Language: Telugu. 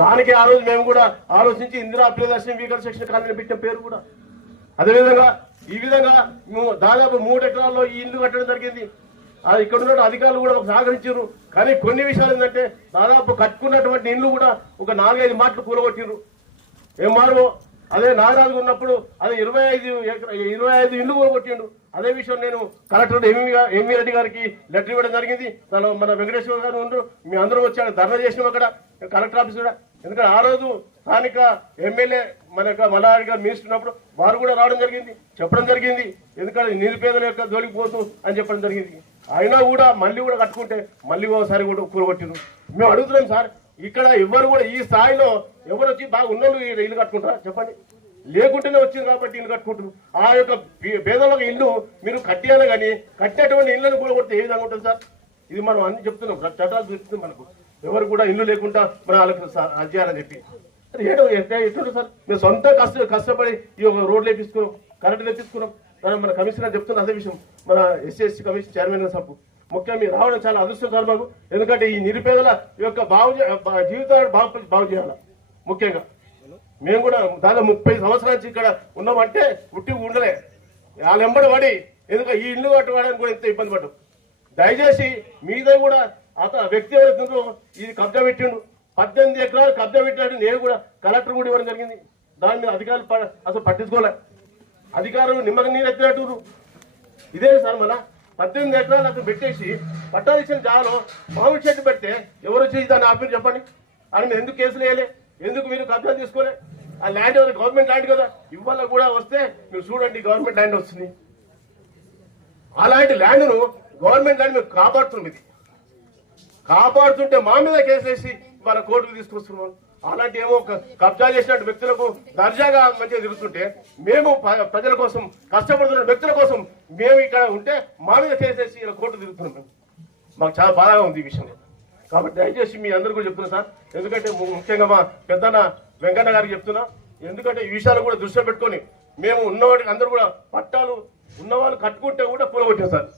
దానికి ఆ రోజు మేము కూడా ఆలోచించి Indira Priyadarshini weaker section colony పెట్టిన పేరు కూడా. అదేవిధంగా ఈ విధంగా మేము దాదాపు 3 ఎకరాల్లో ఈ ఇల్లు కట్టడం జరిగింది. అది ఇక్కడ ఉన్న అధికారులు కూడా సహకరించారు. కానీ కొన్ని విషయాలు ఏంటంటే దాదాపు కట్టుకున్నటువంటి ఇల్లు కూడా ఒక 4-5 మాటలు కూలగొట్టిరు. ఏం మారు అదే నాగరాజు ఉన్నప్పుడు అదే 25 ఇల్లు కూలగొట్టిండు. అదే విషయం నేను కలెక్టర్ ఎంవి రెడ్డి గారికి లెటర్ ఇవ్వడం జరిగింది. మన వెంకటేశ్వర గారు ఉండు మీ అందరం వచ్చాడు ధర్నా చేసినాం అక్కడ కలెక్టర్ ఆఫీస్ కూడా. ఎందుకంటే ఆ రోజు స్థానిక ఎమ్మెల్యే మల్లారెడ్డి గారు మినిస్టర్ ఉన్నప్పుడు వారు కూడా రావడం జరిగింది, చెప్పడం జరిగింది. ఎందుకంటే నిరుపేదల యొక్క జోలికి పోతూ అని చెప్పడం జరిగింది. అయినా కూడా మళ్ళీ కూడా కట్టుకుంటే మళ్ళీ ఒకసారి కూడా కూలగొట్టిండ్రు. మేము అడుగుతున్నాం సార్, ఇక్కడ ఎవరు కూడా ఈ స్థాయిలో ఎవరు వచ్చి బాగా ఉన్నోళ్ళు ఇల్లు కట్టుకుంటారా చెప్పండి? లేకుంటేనే వచ్చింది కాబట్టి ఇల్లు కట్టుకుంటారు. ఆ యొక్క పేదలకు ఇల్లు మీరు కట్టేయాలి, కానీ కట్టేటువంటి ఇళ్ళని కూలగొడితే ఏ విధంగా ఉంటుంది సార్? ఇది మనం అన్ని చెప్తున్నాం, చట్టాలు చెప్తున్నాం. మనకు ఎవరు కూడా ఇల్లు లేకుండా మన వాళ్ళకి అది చేయాలని చెప్పి ఎట్లుంటుంది సార్? మేము సొంత కష్టపడి ఈ రోడ్లు వేపించుకున్నాం, కరెంటు తెప్పించుకున్నాం. మన కమిషనర్ చెప్తున్న అదే విషయం, మన ఎస్సీ కమిషన్ చైర్మన్ సభ ముఖ్యంగా మీరు రావడం చాలా అదృష్టకరం మాకు. ఎందుకంటే ఈ నిరుపేదల యొక్క జీవితాలు బాగు చేయాలి. ముఖ్యంగా మేము కూడా దాదాపు 30 సంవత్సరాల నుంచి ఇక్కడ ఉన్నామంటే ఉట్టి ఉండలే వాళ్ళ వెంబడి పడి ఎందుకంటే ఈ ఇల్లు కట్టుకోవడానికి కూడా ఎంత ఇబ్బంది పడ్డాం. దయచేసి మీద కూడా వ్యక్తి ఎవరైతుందో ఇది కబ్జా పెట్టిండు, 18 ఎకరాలు కబ్జా పెట్టినట్టు నేను కూడా కలెక్టర్ కూడా ఇవ్వడం జరిగింది. దాని మీద అధికారులు అసలు పట్టించుకోలే. అధికారులు నిమ్మక నీరు ఎత్తినట్టు ఇదే సార్. మన 18 ఎకరాలు అక్కడ పెట్టేసి పట్టాలు ఇచ్చిన జాలో మామిడి చెట్టు పెడితే ఎవరు వచ్చేసి దాన్ని ఆపి చెప్పండి. అని మీరు ఎందుకు కేసులు వేయలే? ఎందుకు మీరు కబ్జా తీసుకోలే? ఆ ల్యాండ్ గవర్నమెంట్ ల్యాండ్ కదా, ఇవాళ కూడా వస్తే మీరు చూడండి గవర్నమెంట్ ల్యాండ్ వస్తుంది. అలాంటి ల్యాండ్ను గవర్నమెంట్ ల్యాండ్ మేము కాపాడుతున్నాం. ఇది కాపాడుతుంటే మా మీద కేసేసి మన కోర్టుకు తీసుకొస్తున్నాం. అలాంటి ఏమో కబ్జా చేసినట్టు వ్యక్తులకు దర్జాగా మంచిగా తిరుగుతుంటే మేము ప్రజల కోసం కష్టపడుతున్న వ్యక్తుల కోసం మేము ఇక్కడ ఉంటే మా మీద కేసేసి ఇలా కోర్టు తిరుగుతున్నాం. మేము మాకు చాలా బాధగా ఉంది ఈ విషయంలో. కాబట్టి దయచేసి మీ అందరూ కూడా చెప్తున్నా సార్, ఎందుకంటే ముఖ్యంగా మా పెద్దన్న వెంకన్న గారికి చెప్తున్నా. ఎందుకంటే ఈ విషయాలు కూడా దృష్టిలో పెట్టుకొని మేము ఉన్నవాటికి అందరూ కూడా పట్టాలు ఉన్నవాళ్ళు కట్టుకుంటే కూడా కూలగొట్టాం సార్.